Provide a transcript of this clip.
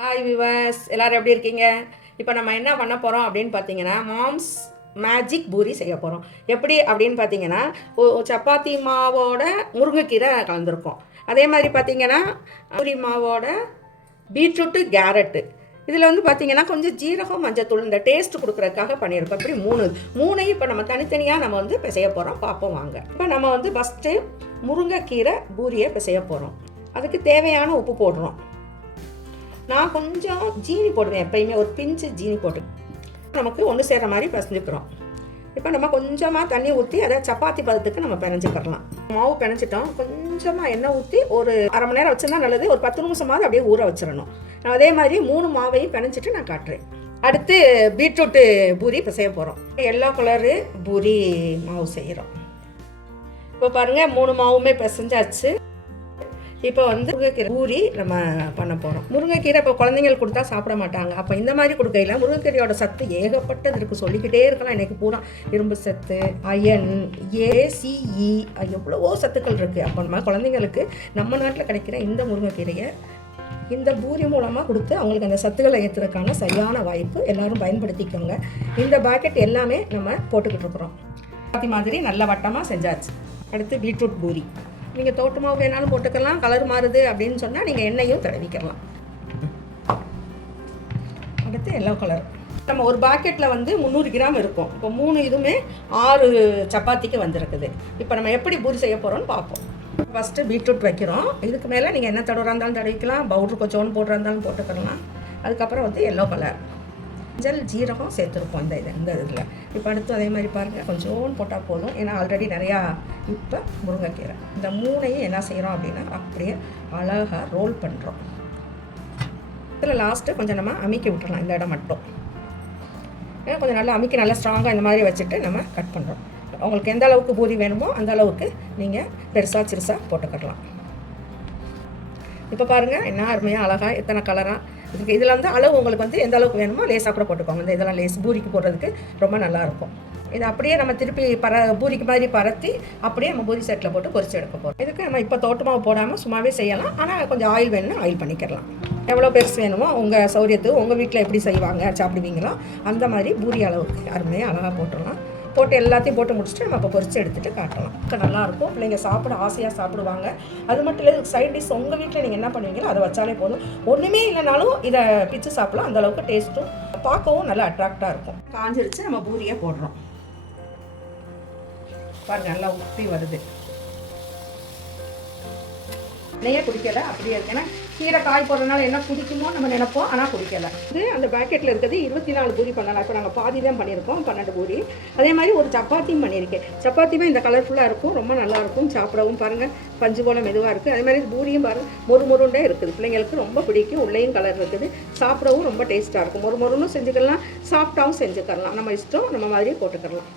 Hi viewers, எல்லோரும் எப்படி இருக்கீங்க? இப்போ நம்ம என்ன பண்ண போகிறோம் அப்படின்னு பார்த்தீங்கன்னா, மாம்ஸ் மேஜிக் பூரி செய்ய போகிறோம். எப்படி அப்படின்னு பார்த்தீங்கன்னா, சப்பாத்தி மாவோட முருங்கைக்கீரை கலந்துருக்கோம். அதே மாதிரி பார்த்தீங்கன்னா பூரி மாவோட பீட்ரூட்டு கேரட்டு இதில் வந்து பார்த்தீங்கன்னா கொஞ்சம் ஜீரகம் மஞ்சத்தூள் இந்த டேஸ்ட் கொடுக்குறதுக்காக பண்ணியிருக்கோம். இப்படி மூணையும் இப்போ நம்ம தனித்தனியாக நம்ம வந்து பிசைய போகிறோம். பார்ப்போம் வாங்க. இப்போ நம்ம வந்து ஃபஸ்ட்டு முருங்கைக்கீரை பூரியை பிசைய போகிறோம். அதுக்கு தேவையான உப்பு போடுறோம். நான் கொஞ்சம் ஜீனி போடுவேன், எப்பயுமே ஒரு பிஞ்சு ஜீனி போட்டு நமக்கு ஒன்று சேர்கிற மாதிரி பிசைஞ்சுக்கிறோம். இப்போ நம்ம கொஞ்சமாக தண்ணி ஊற்றி அதை சப்பாத்தி பதத்துக்கு நம்ம பிணைஞ்சிக்கிறலாம். மாவு பிணைச்சிட்டோம். கொஞ்சமாக எண்ணெய் ஊற்றி ஒரு அரை மணி நேரம் வச்சுருந்தா நல்லது. ஒரு 10 நிமிஷமாவது அப்படியே ஊற வச்சிடணும். நான் அதே மாதிரி 3 மாவையும் பிணைச்சிட்டு நான் காட்டுறேன். அடுத்து பீட்ரூட்டு பூரி இப்போ செய்ய போகிறோம். எல்லோ கலரு பூரி மாவு செய்கிறோம். இப்போ பாருங்கள், 3 மாவுமே பிசைஞ்சாச்சு. இப்போ வந்து முருங்கைக்கீரை பூரி நம்ம பண்ண போகிறோம். முருங்கைக்கீரை இப்போ குழந்தைங்களுக்கு கொடுத்தா சாப்பிட மாட்டாங்க. அப்போ இந்த மாதிரி கொடுக்கையில் முருங்கைக்கீரையோட சத்து ஏகப்பட்டது இருக்குது, சொல்லிக்கிட்டே இருக்கலாம். இன்றைக்கி பூரா இரும்பு சத்து, அயன், ஏசிஇ, எவ்வளவோ சத்துக்கள் இருக்குது. அப்போ நம்ம குழந்தைங்களுக்கு நம்ம நாட்டில் கிடைக்கிற இந்த முருங்கைக்கீரையை இந்த பூரி மூலமாக கொடுத்து அவங்களுக்கு அந்த சத்துக்களை ஏற்றுறதுக்கான சரியான வாய்ப்பு. எல்லோரும் பயன்படுத்திக்கோங்க. இந்த பாக்கெட் எல்லாமே நம்ம போட்டுக்கிட்டு இருக்கிறோம். சப்பாத்தி மாதிரி நல்ல வட்டமாக செஞ்சாச்சு. அடுத்து பீட்ரூட் பூரி. நீங்கள் தோட்டு மாவு வேணாலும் போட்டுக்கலாம். கலர் மாறுது அப்படின்னு சொன்னால் நீங்கள் எண்ணெயும் தடவிக்கலாம். அடுத்து எல்லோ கலர். நம்ம ஒரு பாக்கெட்டில் வந்து 300 கிராம் இருக்கும். இப்போ 3 இதுவுமே 6 சப்பாத்திக்கு வந்திருக்குது. இப்போ நம்ம எப்படி பூரி செய்ய போகிறோம்னு பார்ப்போம். ஃபஸ்ட்டு பீட்ரூட் வைக்கிறோம். இதுக்கு மேலே நீங்கள் என்ன தடவுறா இருந்தாலும் தடவிக்கலாம். பவுட்ரு கொஞ்சோன்னு போடுறா இருந்தாலும் போட்டுக்கலாம். அதுக்கப்புறம் வந்து எல்லோ கலர், மஞ்சள், ஜீரகம் சேர்த்துருப்போம் இந்த இதில். இப்போ அடுத்து அதே மாதிரி பாருங்கள், கொஞ்சோன்னு போட்டால் போதும். ஏன்னா ஆல்ரெடி நிறையா. இப்போ முருங்கைக்கீரை இந்த 3ஐயும் என்ன செய்கிறோம் அப்படின்னா அப்படியே அழகாக ரோல் பண்ணுறோம். இதில் லாஸ்ட்டு கொஞ்சம் நம்ம அமுக்கி விட்டுறலாம். இந்த இடம் மட்டும் ஏன்னா கொஞ்சம் நல்லா அமுக்கி நல்லா ஸ்ட்ராங்காக இந்த மாதிரி வச்சுட்டு நம்ம கட் பண்ணுறோம். உங்களுக்கு எந்த அளவுக்கு பூரி வேணுமோ அந்த அளவுக்கு நீங்கள் பெருசாக சிறுசாக போட்டுக்கலாம். இப்போ பாருங்கள், என்ன அருமையாக அழகாக எத்தனை கலராக இதுக்கு. இதில் வந்து அளவு உங்களுக்கு வந்து எந்த அளவுக்கு வேணுமோ லேஸாக கூட போட்டுக்கோங்க. இந்த இதெல்லாம் லேஸ் பூரிக்கு போடுறதுக்கு ரொம்ப நல்லாயிருக்கும். இதை அப்படியே நம்ம திருப்பி பூரிக்கு மாதிரி பரத்தி அப்படியே நம்ம பூரி செட்டில் போட்டு பொரிச்சு எடுக்க போகிறோம். இதுக்கு நம்ம இப்போ தோட்டு மாவு போடாமல் சும்மாவே செய்யலாம். ஆனால் கொஞ்சம் ஆயில் வேணும்னா ஆயில் பண்ணிக்கலாம். எவ்வளோ பெருசு வேணுமோ உங்கள் சௌரியத்துக்கு, உங்கள் வீட்டில் எப்படி செய்வாங்க சாப்பிடுவீங்களோ அந்த மாதிரி பூரி அளவுக்கு அருமையாக அழகாக போட்டுடலாம். போட்டு எல்லாத்தையும் போட்டு முடிச்சுட்டு நம்ம இப்போ பொரிச்சு எடுத்துகிட்டு காட்டலாம். நல்லாயிருக்கும். பிள்ளைங்க சாப்பிட ஆசையாக சாப்பிடுவாங்க. அது மட்டும் இல்லை, சைட் டிஷ் உங்கள் வீட்டில் நீங்கள் என்ன பண்ணுவீங்களோ அதை வச்சாலே போதும். ஒன்றுமே இல்லைனாலும் இதை பிச்சு சாப்பிடலாம். அந்தளவுக்கு டேஸ்ட்டும் பார்க்கவும் நல்லா அட்ராக்டாக இருக்கும். காஞ்சிருச்சு, நம்ம பூரியை போடுறோம். பாருங்கள், நல்லா உப்பி வருது. நெய்யே குடிக்கலை, அப்படியே இருக்கு. ஏன்னா கீரை காய் போடுறதுனால என்ன குடிக்குமோ நம்ம நினைப்போம், ஆனால் குடிக்கலை. இது அந்த பேக்கெட்டில் இருக்கிறது 24 பூரி பண்ணலாம். இப்போ நாங்கள் பாதி தான் பண்ணியிருக்கோம், 12 பூரி. அதே மாதிரி ஒரு சப்பாத்தியும் பண்ணியிருக்கேன். சப்பாத்தியுமே இந்த கலர்ஃபுல்லாக இருக்கும், ரொம்ப நல்லாயிருக்கும். சாப்பிடவும் பாருங்கள், பஞ்சு போல மெதுவாக இருக்குது. அதே மாதிரி பூரியும் பாருங்கள், மொறுண்டே இருக்குது. பிள்ளைங்களுக்கு ரொம்ப பிடிக்கும். உள்ளேயும் கலர் இருக்குது. சாப்பிடவும் ரொம்ப டேஸ்ட்டாக இருக்கும். மொறுன்னு செஞ்சுக்கலாம், சாஃப்டாகவும் செஞ்சுக்கலாம். நம்ம இஷ்டம், நம்ம மாதிரியே போட்டுக்கலாம்.